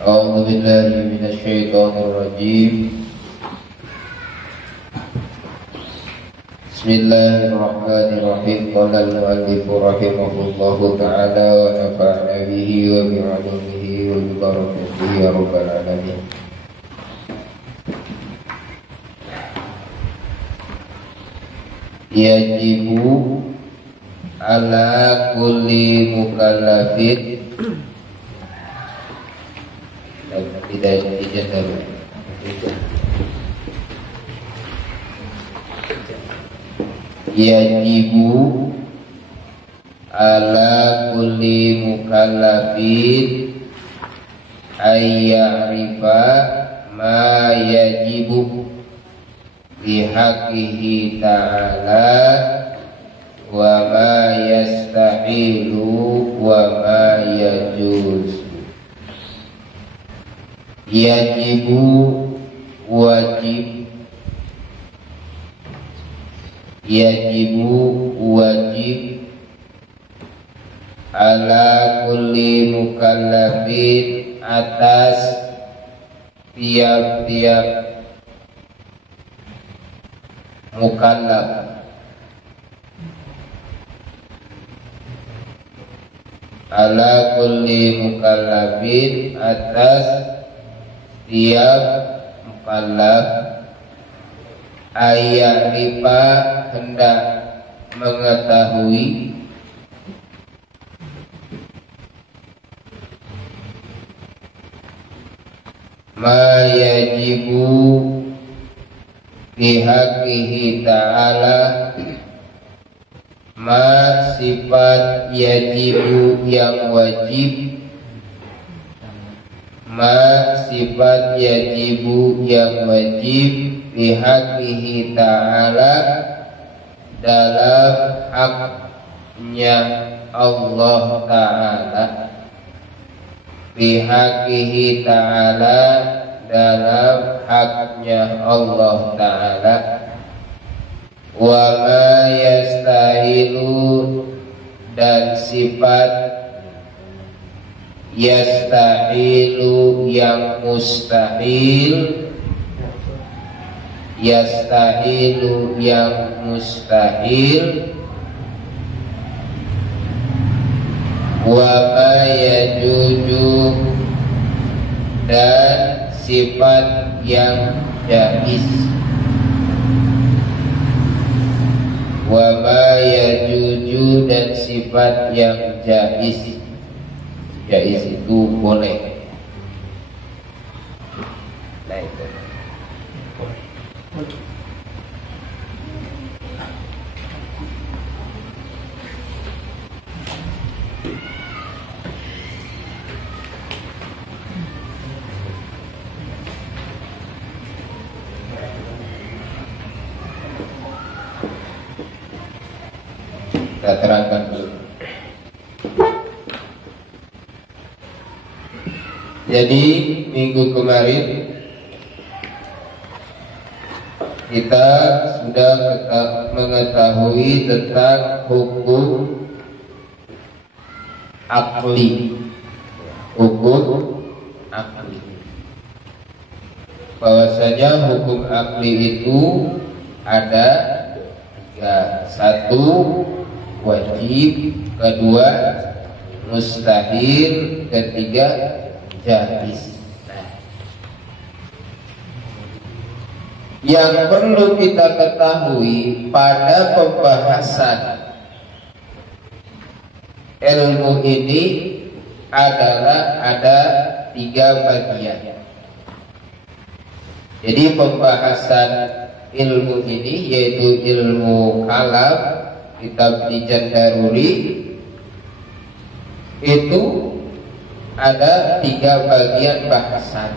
أعوذ بالله من الشيطان الرجيم. بسم الله الرحمن الرحيم. قال المؤلف رحمه الله تعالى ونفعنا به وبعلومه وببركاته يا رب العالمين. Yajibu ala kulli mukallafin tidak dijaga. Yajibu ala kulli mukallafin ayyarifa ma yajibu bihaqqihi ta'ala wa ma yastahilu wa ma yajuz. Yajibu wajib, yajibu wajib ala kulli mukallafin atas tiap-tiap mukallaf, ala kulli mukallafin atas tiap mukallaf ayyarifa hendak mengetahui ma yajibu bihaqqihi ta'ala, ma sifat yajibu yang wajib, ma sifat yajibu yang wajib bihaqqihi ta'ala dalam haknya Allah Ta'ala, bihaqqihi ta'ala dalam haknya Allah Ta'ala, wa ma yastahilu dan sifat yastahilu yang mustahil, yastahilu yang mustahil, wa ma yajuju dan sifat yang jaiz, wa ma yajuju dan sifat yang jaiz. Jaiz itu boleh. Nah itu. Kita terangkan dulu. Jadi minggu kemarin kita sudah mengetahui tentang hukum akli, hukum akli. Bahwasanya hukum akli itu ada tiga. Satu, wajib, kedua mustahil, ketiga jaiz. Yang perlu kita ketahui pada pembahasan ilmu ini adalah ada tiga bagian. Jadi pembahasan ilmu ini yaitu ilmu kalam, kitab Tijan Daruri, itu ada tiga bagian bahasan.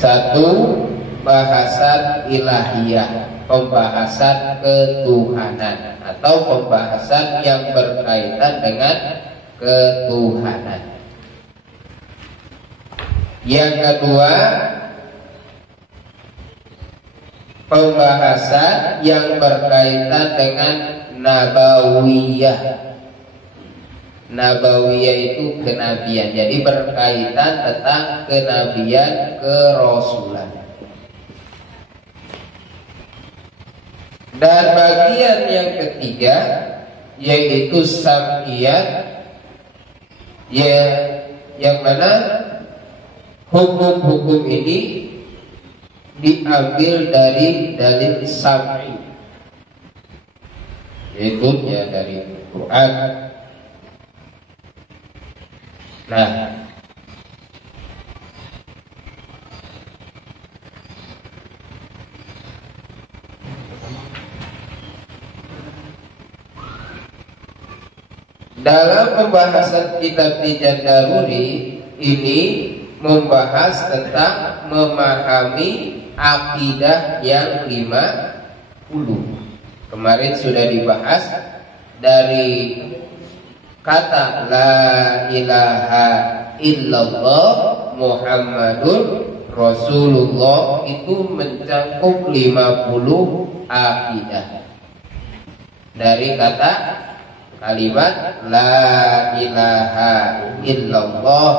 Satu, bahasan ilahiyah, pembahasan ketuhanan atau pembahasan yang berkaitan dengan ketuhanan. Yang kedua, pembahasan yang berkaitan dengan nabawiyah. nabawiyah itu kenabian. Jadi berkaitan tentang kenabian, kerasulan. Dan bagian yang ketiga yaitu sam'iyat, ya, yang mana hukum-hukum ini diambil dari dalil sam'i, yaitu ya dari Quran. Nah, dalam pembahasan kitab Tijan Daruri ini membahas tentang memahami akidah yang 50. Kemarin sudah dibahas dari kata la ilaha illallah Muhammadur Rasulullah itu mencakup 50 akidah. Dari kata kalimat la ilaha illallah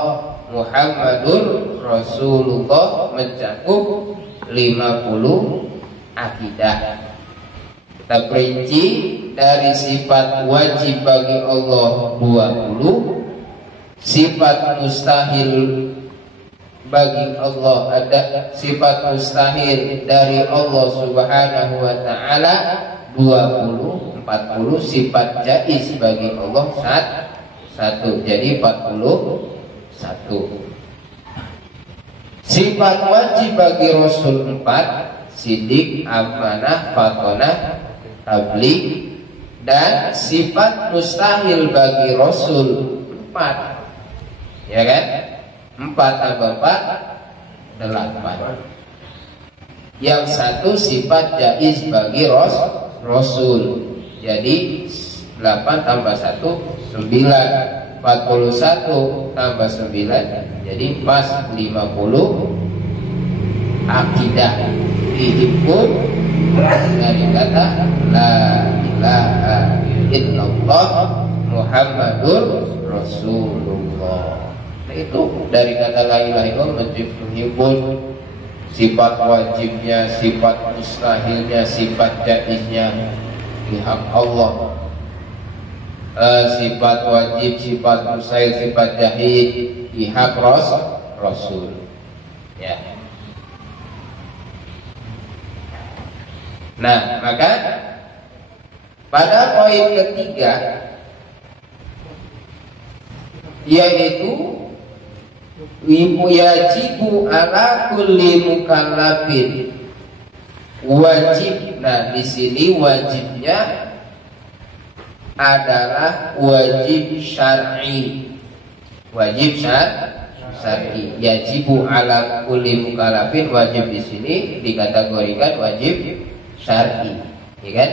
Muhammadur Rasulullah mencakup 50 akidah. Kita perinci dari sifat wajib bagi Allah 20, sifat mustahil bagi Allah ada, sifat mustahil dari Allah Subhanahu wa taala 20, 40, sifat jaiz bagi Allah 1, jadi 41. Sifat wajib bagi Rasul 4, sidik, amanah, fatonah, tabligh. Dan sifat mustahil bagi Rasul 4, ya kan? 4 tambah 4 8. Yang satu sifat jaiz bagi Rasul. Jadi 8 tambah 1 9, 41 tambah 9 jadi pas 50 akidah dihimpun dari kata la ilaha illallah Muhammadur Rasulullah. Nah, itu dari kata la ilaha illallah menghimpun sifat wajibnya, sifat mustahilnya, sifat jaiznya pihak Allah, sifat wajib, sifat mustahil, sifat jaiz pihak Rasul. Ya. Nah, maka pada poin ketiga yaitu yajibu ala kulli mukallafin, wajib. Nah, di sini wajibnya adalah wajib syar'i. Wajib syar'i. Yajibu ala kulli mukallafin, wajib di sini dikategorikan wajib syar'i, ya kan?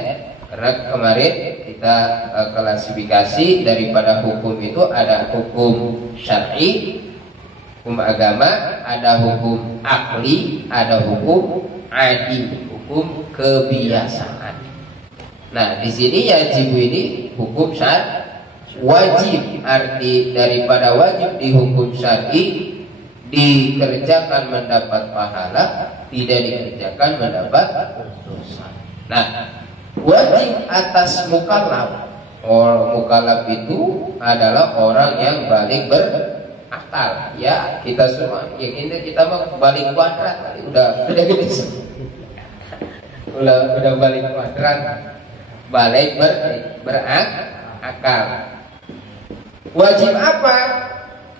Karena kemarin kita klasifikasi daripada hukum itu ada hukum syar'i, hukum agama, ada hukum akli, ada hukum adi, hukum kebiasaan. Nah, di sini yajib ini hukum syar'i, wajib, arti daripada wajib di hukum syar'i dikerjakan mendapat pahala, tidak dikerjakan mendapat dosa. Nah, wajib atas mukallaf. Orang mukallaf itu adalah orang yang balik berakal. Ya, kita semua yang ini kita mau balik kuadrat, udah gede. udah balik kuadrat, balik berakal. Wajib apa?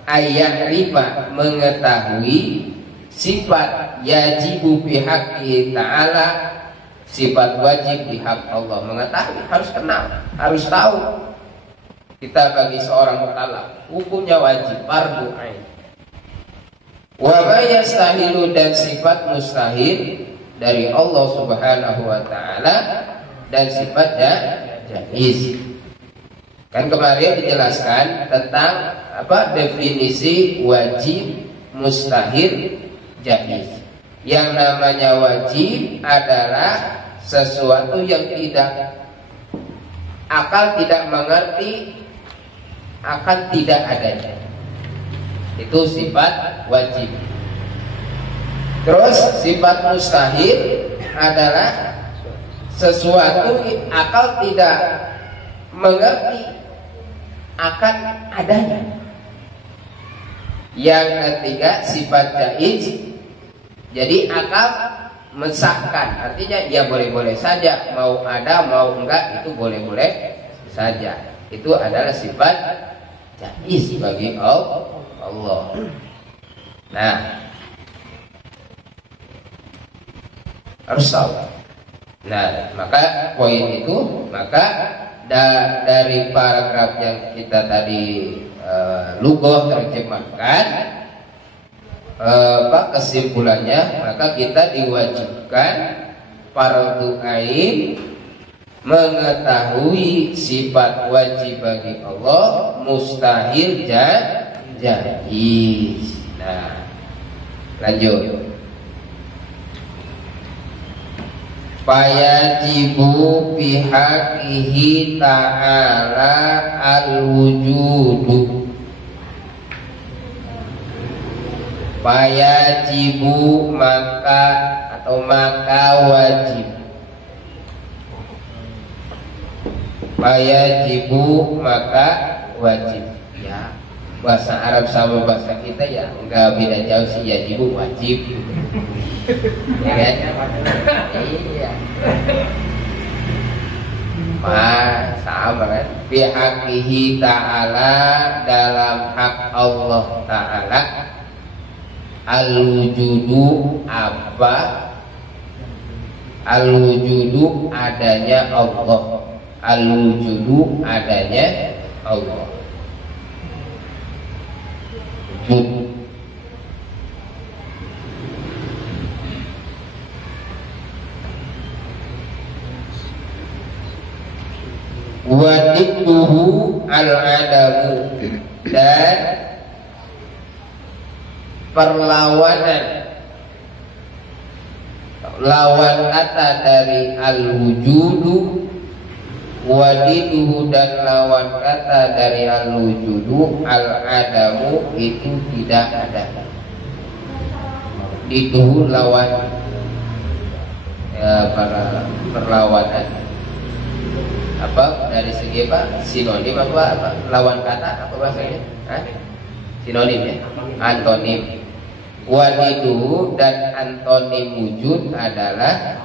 Ayat riba, mengetahui sifat yajibu bihaqqi ta'ala, sifat wajib di hak Allah. Mengetahui, harus kenal, harus tahu. Kita bagi seorang mukallaf hukumnya wajib, fardu ain. Wa ma yastahilu, dan sifat mustahil dari Allah Subhanahu wa taala, dan sifat jaiz. Kan kemarin dijelaskan tentang apa definisi wajib, mustahil, jaiz. Yang namanya wajib adalah sesuatu yang tidak akal tidak mengerti akan tidak adanya. Itu sifat wajib. Terus sifat mustahil adalah sesuatu akal tidak mengerti akan adanya. Yang ketiga sifat jaiz, jadi akal mensahkan, artinya ya boleh-boleh saja, mau ada mau enggak itu boleh-boleh saja. Itu adalah sifat jaiz bagi Allah. Nah, harus tahu. Nah, maka poin itu, maka dari paragraf yang kita tadi lugoh terjemahkan, kesimpulannya, maka kita diwajibkan fardu ain mengetahui sifat wajib bagi Allah, mustahil jaiz. Nah, lanjut. Fayajibu bihaqihi ta'ala al-wujudu. Fayajibu maka wajib. Fayajibu maka wajib. Ya, bahasa Arab sama bahasa kita ya enggak beda jauh sih, yajibu wajib. Ya kan? Iya. Sama kan? Bihaqihi ta'ala, dalam hak Allah ta'ala, al-wujudu apa? Al-wujudu adanya Allah. Al-wujudu adanya Allah. Wujud. Wadidduhu al-adamu, dan perlawanan, lawan kata dari al-wujudu, wadiduhu, dan lawan kata dari al-wujudu, al-adamu, itu tidak ada. Itu lawan perlawanan. Apa dari segi apa? Sinonim apa? Lawan kata apa bahasanya? Sinonim ya, antonim. Wadiduhu, dan antonim wujud adalah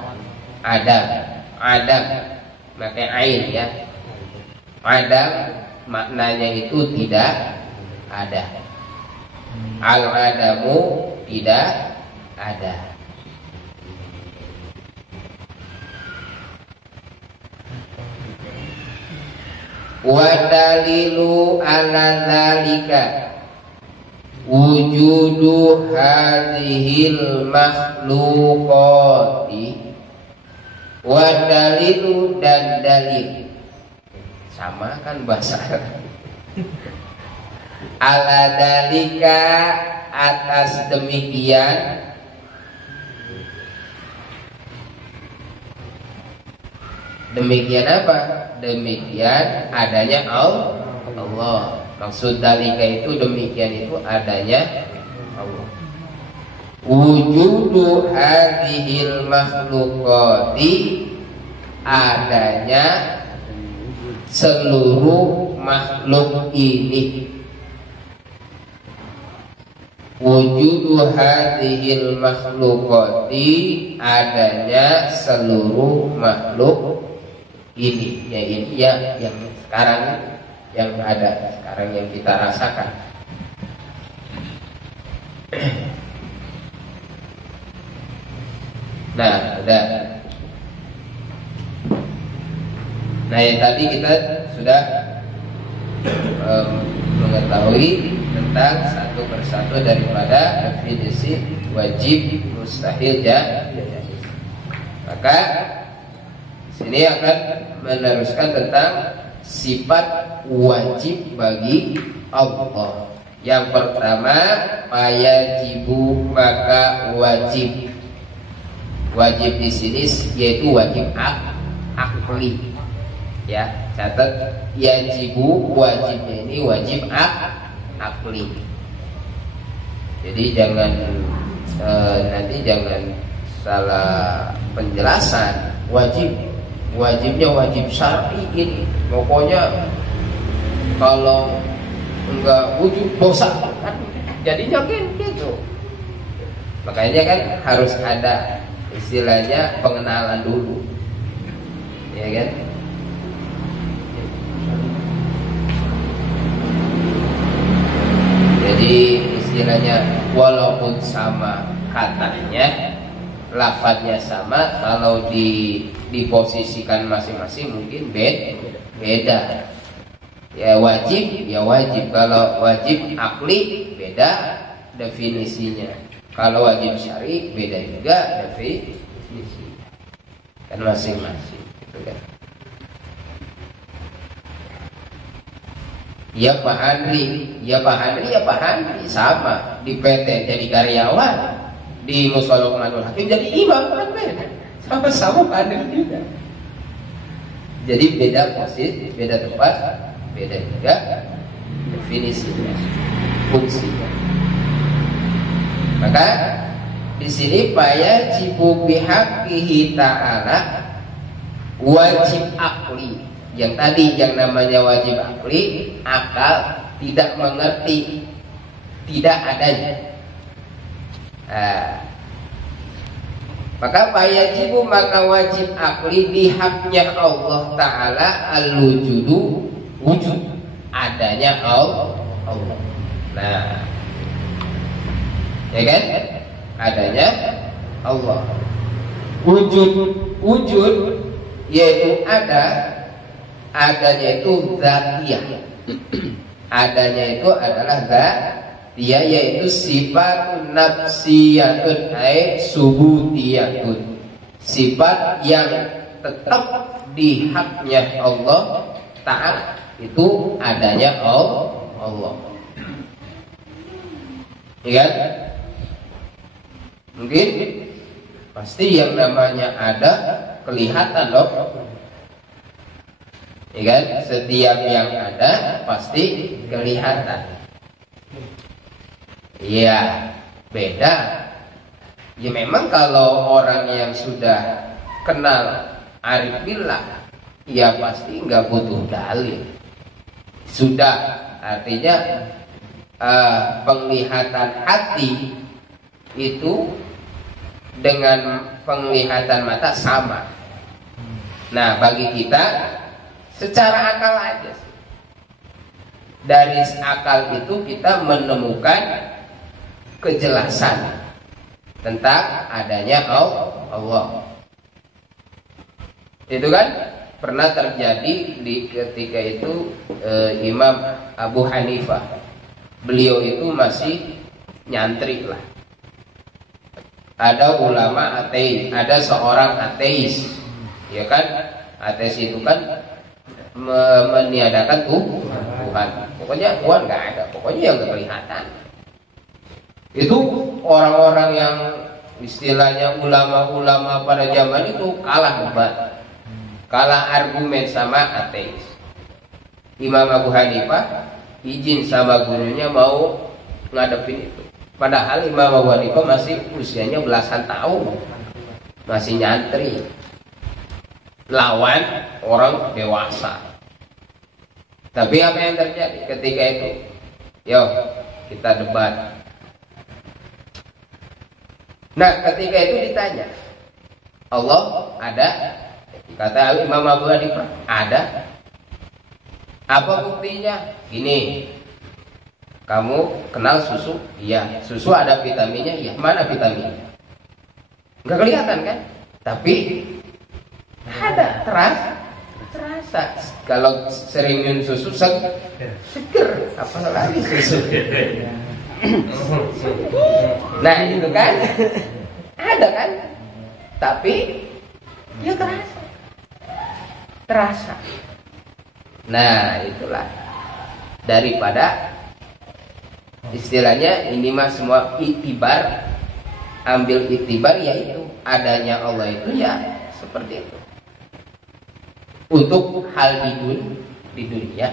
adam. Adam pakai ain ya. Adam maknanya itu tidak ada. Al-adamu tidak ada. Wa dalilu ala dzalika wujudu hadhil makhluqati. Wa dalilu, dan dalil, sama kan bahasa ala dzalika, atas demikian. Demikian apa? Demikian adanya Allah. Maksud dalika itu demikian itu adanya Allah. Wujudu hadhil makhluqati, adanya seluruh makhluk ini. Wujudu hadhil makhluqati, adanya seluruh makhluk ini, yang sekarang yang ada sekarang, yang kita rasakan. Nah, udah. Nah, yang tadi kita sudah mengetahui tentang satu persatu daripada definisi wajib, mustahil, jaiz. Maka sini akan meneruskan tentang sifat wajib bagi Allah. Yang pertama, fayajibu maka wajib. Wajib di sini yaitu wajib akli. Ya, catat yajibu, wajibnya ini wajib akli. Jadi jangan nanti jangan salah penjelasan. Wajibnya wajib syar'i ini. Pokoknya kalau enggak wujud dosa kan jadinya kan gitu. Makanya kan harus ada istilahnya pengenalan dulu. Ya kan? Jadi istilahnya walaupun sama katanya, lafadznya sama, kalau diposisikan masing-masing mungkin beda. Ya wajib, kalau wajib akli beda definisinya. Kalau wajib syar'i beda juga definisinya. Kan masing-masing gitu kan. Ya Pak Andri sama di PT jadi karyawan, di Mushollah Manul Hakim jadi imam kan beda. Sama Pak Andri juga. Jadi beda posisi, beda tempat, beda juga definisinya, fungsinya. Maka di sini fayajibu bihaqqihi ta'ala wajib akli. Yang tadi yang namanya wajib akli, akal tidak mengerti, tidak adanya. Maka fayajibu, maka wajib akli di haknya Allah Ta'ala al-wujudu, wujud adanya Allah. Nah, ya kan? Adanya Allah. Wujud yaitu adanya itu zatiyah. Adanya itu adalah zatiyah, yaitu sifat nafsiyatun ay subutiyatun. Sifat yang tetap di haknya Allah Ta'ala itu adanya Allah. Ya kan? Mungkin pasti yang namanya ada kelihatan loh. Ya kan? Setiap yang ada pasti kelihatan. Ya, beda. Ya memang kalau orang yang sudah kenal arif billah, ya pasti nggak butuh dalil. Sudah, artinya penglihatan hati itu dengan penglihatan mata sama. Nah, bagi kita secara akal aja sih. Dari akal itu kita menemukan kejelasan tentang adanya Allah. Itu kan pernah terjadi di ketika itu Imam Abu Hanifah. Beliau itu masih nyantri lah. Ada ulama ateis, ada seorang ateis, ya kan? Ateis itu kan meniadakan Tuhan. Pokoknya Tuhan nggak ada, pokoknya yang nggak kelihatan. Itu orang-orang yang istilahnya ulama-ulama pada zaman itu kalah debat, kalah argumen sama ateis. Imam Abu Hanifah izin sama gurunya mau ngadepin itu. Padahal Imam Abu Hanifah masih usianya belasan tahun, masih nyantri, lawan orang dewasa. Tapi apa yang terjadi ketika itu? Yo, kita debat. Nah, ketika itu ditanya, Allah ada? Kata Imam Abu Hanifah, ada. Apa buktinya? Gini, kamu kenal susu? Iya. Susu ada vitaminnya? Iya. Mana vitaminnya? Nggak kelihatan kan? Tapi ada, terasa. Kalau sering minum susu seger, apalagi susu. Nah itu kan ada kan? Tapi ya terasa. Nah itulah daripada istilahnya ini mah semua itibar, ambil itibar yaitu adanya Allah itu ya seperti itu. untuk hal di dunia.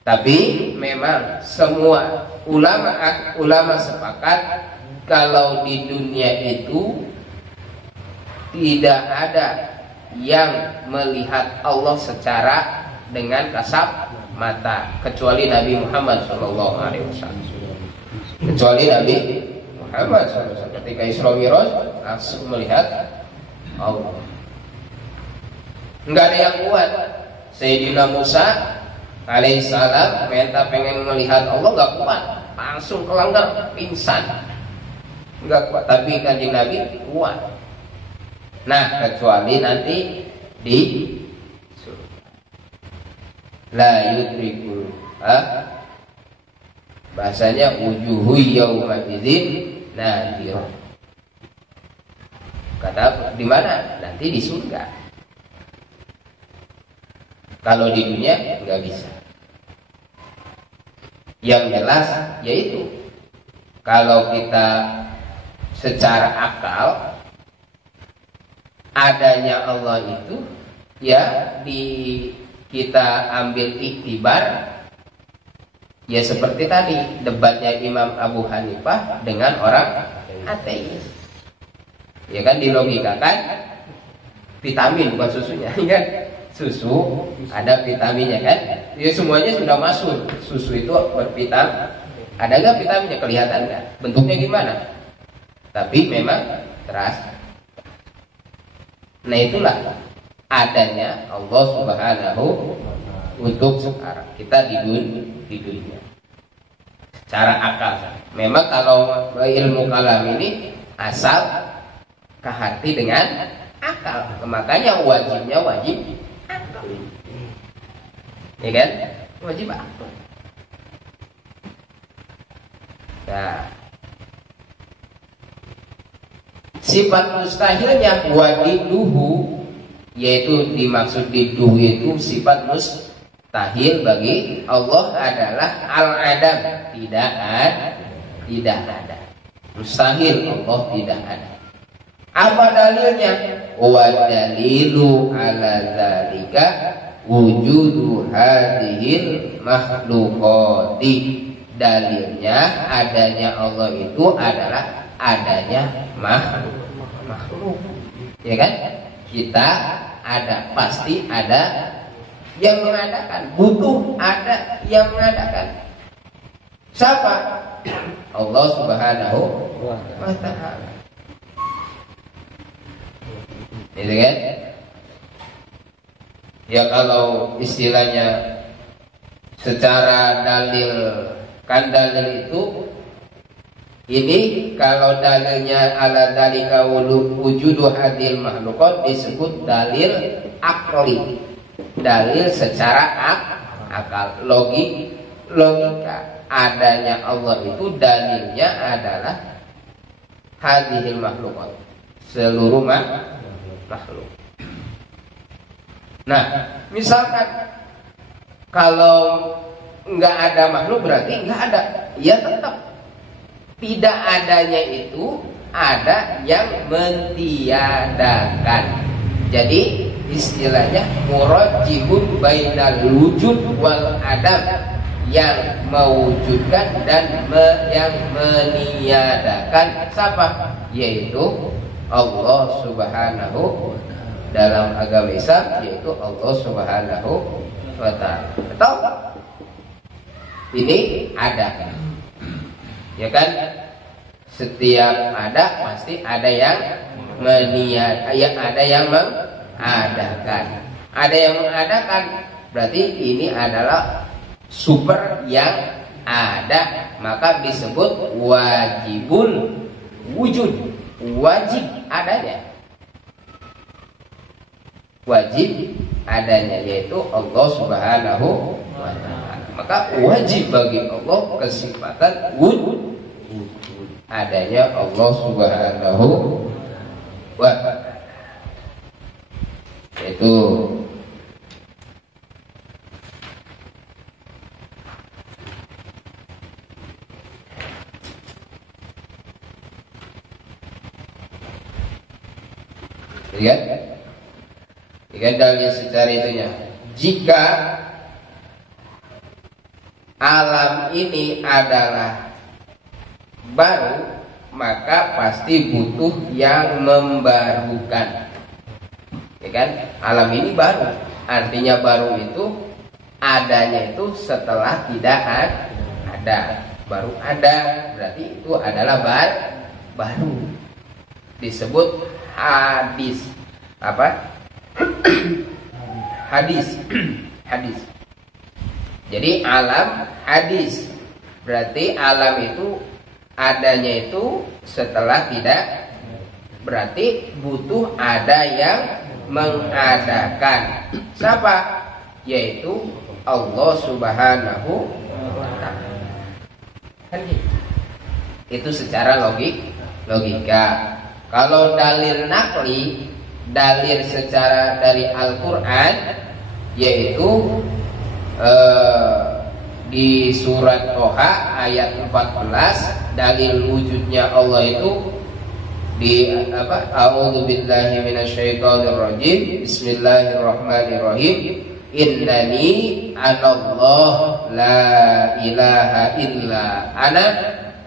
Tapi memang semua ulama sepakat kalau di dunia itu tidak ada yang melihat Allah secara dengan kasat mata kecuali Nabi Muhammad SAW. Kecuali Nabi Muhammad SAW ketika Isra Mi'raj langsung melihat Allah. Enggak ada yang kuat. Sayyidina Musa alaihissalam pengen melihat Allah, enggak kuat, langsung kelanggar pingsan. Enggak kuat, tapi Kanjeng Nabi kuat. Nah, kecuali nanti di surga. La yudrikul bahasanya wujuhu yauma idzin nadhirah. Kata di mana? Nanti di surga. Kalau di dunia nggak bisa. Yang jelas yaitu kalau kita secara akal adanya Allah itu ya kita ambil iktibar ya seperti tadi debatnya Imam Abu Hanifah dengan orang ateis. Ya kan dilogikakan vitamin bukan susunya kan. Susu ada vitaminnya kan. Ya semuanya sudah masuk. Susu itu bervitamin. Ada nggak vitaminnya? Kelihatan nggak? Bentuknya gimana? Tapi memang terasa. Nah itulah adanya Allah Subhanahu untuk sekarang kita di dunia. Secara akal. Memang kalau ilmu kalam ini asal ke hati dengan akal. Makanya wajibnya wajib akal. Ya kan? Wajib akal. Nah, sifat mustahilnya wadiduhu, yaitu dimaksud diduhu itu sifat mustahil bagi Allah adalah al-adam, tidak ada. Mustahil Allah tidak ada. Apa dalilnya? Wa dalilu ala dzalika wujudu hadhil makhluqati. Dalilnya adanya Allah itu adalah adanya makhluk. Ya kan? Kita ada, pasti ada yang mengadakan, butuh ada yang mengadakan. Siapa? Allah Subhanahu wa ta'ala. Gitu kan? Ya kalau istilahnya secara dalil, kan dalil itu ini kalau dalilnya ala dalika wujudu hadil makhluqat disebut dalil akli. Dalil secara akal, logika. Adanya Allah itu dalilnya adalah hadhil makhluqat, seluruh makhluk. Nah, misalkan kalau nggak ada makhluk berarti nggak ada. Ya tetap tidak adanya itu ada yang mentiadakan. Jadi istilahnya murajjihun bainal wujud wal adam, yang mewujudkan dan yang meniadakan siapa? Yaitu Allah Subhanahu dalam agama Islam, yaitu Allah Subhanahu wa ta'ala. Atau ini ada, ya kan? Setiap ada pasti ada yang ada yang mengadakan. Ada yang mengadakan berarti ini adalah super yang ada, maka disebut wajibul wujud, wajib adanya, wajib adanya, yaitu Allah Subhanahu wa ta'ala. Maka wajib bagi Allah kesifatan wujud, adanya Allah Subhanahu wa ta'ala. Itu lihat. Jika dalil secara itunya, jika alam ini adalah baru, maka pasti butuh yang membarukan. Ya kan? Alam ini baru, artinya baru itu adanya itu setelah tidak ada. Baru ada, berarti itu adalah baru. Disebut hadis. Apa? Hadis. Jadi alam hadis. Berarti alam itu adanya itu setelah tidak. Berarti butuh ada yang mengadakan. Siapa? Yaitu Allah Subhanahu wa ta'ala. Kan gitu. Itu secara logika. Kalau dalil nakli, dalil secara dari Al-Quran, yaitu di surat Toha ayat 14, dalil wujudnya Allah itu di apa? A'udzubillahi minasyaitonirrajim. Bismillahirrahmanirrahim. Innani anallah la ilaha illa ana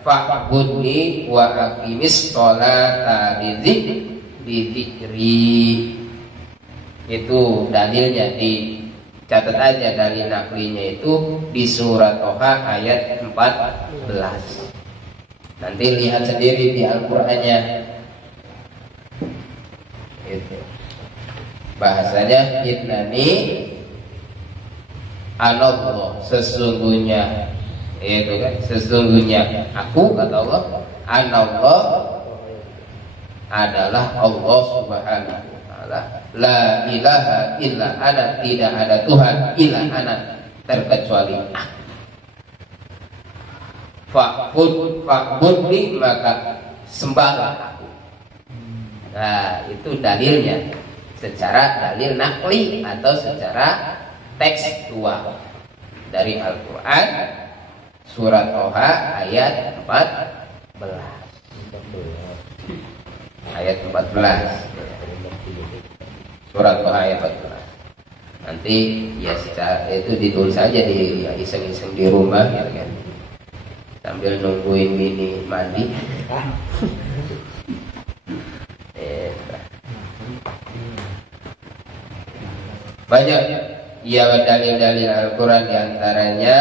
fa'budni wa aqimis sholata lidzikri. Itu dalilnya, dicatat aja dalil naklinya itu di surat Toha ayat 14. Nanti lihat sendiri di Al-Qur'annya. Itu bahasanya innani anallah, sesungguhnya, itu kan, sesungguhnya aku, kata Allah, anallah adalah Allah Subhanahu wa ta'ala, la ilaha illa ana, tidak ada Tuhan illa ana, terkecuali aku. Fa'budni, maka sembahlah aku. Nah, itu dalilnya secara dalil nakli atau secara tekstual dari Al-Quran surat Toha ayat 14. Ayat 14. Surat Toha ayat 14. Nanti ya secara itu ditulis saja di iseng-iseng di rumah, ya kan, sambil nungguin Mini mandi. Banyak ya dalil-dalil Al-Quran, diantaranya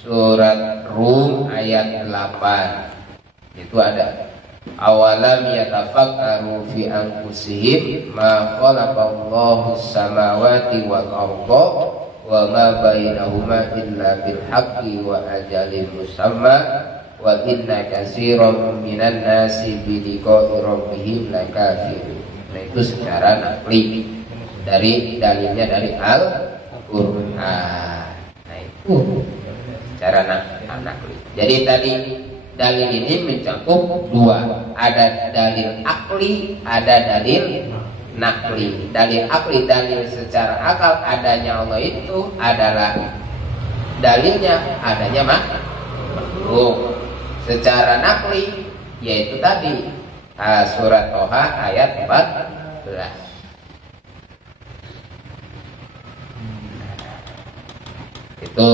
surat Rum ayat 8 itu ada, awalam yatafakkaru fi anfusihim ma khalaqallahu samawati wal arda wa ma bainahuma illa bil haqqi wa ajalin musamma wa inna katsiran minan nasi bi liqa'i rabbihim lakafirun. Nah, itu secara nakli dari dalilnya dari Al-Quran. Nah, itu cara nakli. Jadi tadi dalil ini mencakup dua, ada dalil akli, ada dalil nakli. Dalil akli, dalil secara akal adanya Allah itu adalah dalilnya adanya makhluk. Secara nakli yaitu tadi surat Toha ayat 14. Itu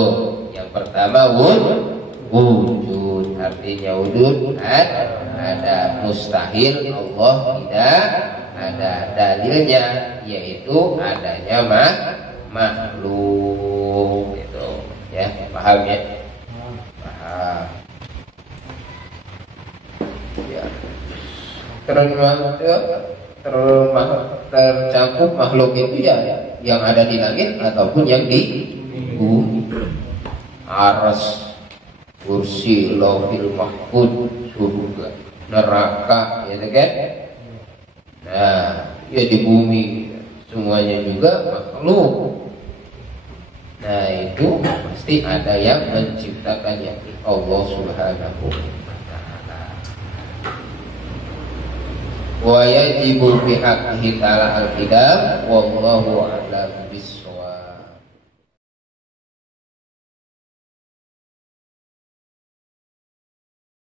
yang pertama, wujud, artinya wujud ada, mustahil Allah tidak ada, dalilnya yaitu adanya makhluk. Itu ya, paham ya? Paham ya. Tercakup makhluk itu ya yang ada di langit ataupun yang di bumi, aras, kursi, lauhil mahfud, surga, neraka, ya kan? Nah, ya di bumi semuanya juga makhluk. Nah, itu pasti ada yang menciptakannya, Allah Subhanahu wa ta'ala. Wa yajibu bihaqqihi ta'ala al-qidam wallahu a'lam bis